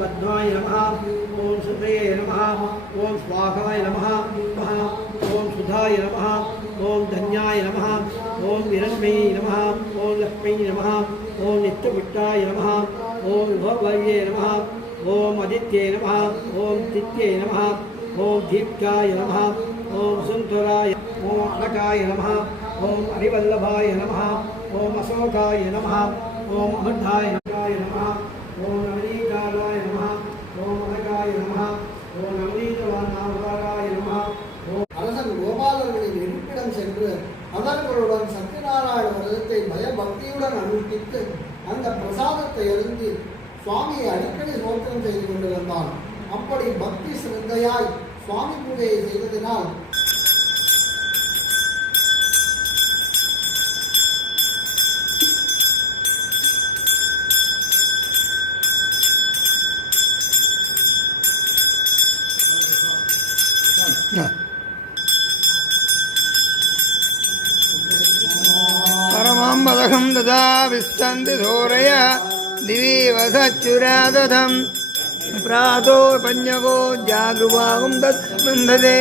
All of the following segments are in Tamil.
पद्माय नमः ओम सुतये नमः ओम स्वाहाय नमः ओम सुधाय नमः ओम धन्याय नमः ओम विरण्मये नमः ओम लक्ष्मी नमः ओम नित्यपुष्टाय नमः ओम भवये नमः ओम आदित्ये नमः ओम तिथ्ये नमः ओम दीप्ताय नमः ओम सुंदराय ओम अनकाय नमः ओम हरिवल्लभाय नमः ओम अशोकाय नमः ओम अमृताय नमः ओम नवनीकालाय नमः ओम अनकाय नमः ओम नवनीतवानावताराय नमः அரசன் கோபாலர்களின் இருப்பிடம் சென்று அவர்களுடன் சத்யநாராயண விரதத்தை பயபக்தியுடன் அனுஷ்டித்து அந்த பிரசாதத்தை அருந்தி சுவாமியை அடிக்கடி சோத்திரம் செய்து கொண்டு வந்தான். அப்படி பக்தி சிரத்தையாய் சுவாமி பூஜையை செய்ததினால் परमं ददा विस्तन्ति धोरय दिवि वसच्युरादधम् प्रातो पञ्जगो जागृवागुं तत्स्मन्दते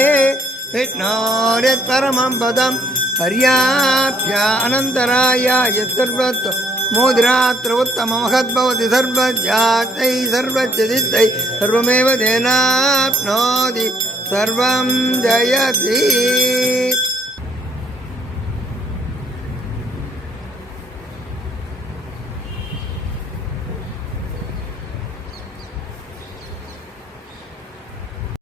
विष्णोर्यत्परमं पदं पर्याप्या अनन्तराय यत्सर्वत् मोदिरात्रवत्तममहद्भवति सर्वज्ञातै सर्वज्ञदित्तै सर्वमेव तेनाप्नोति सर्वं जयति.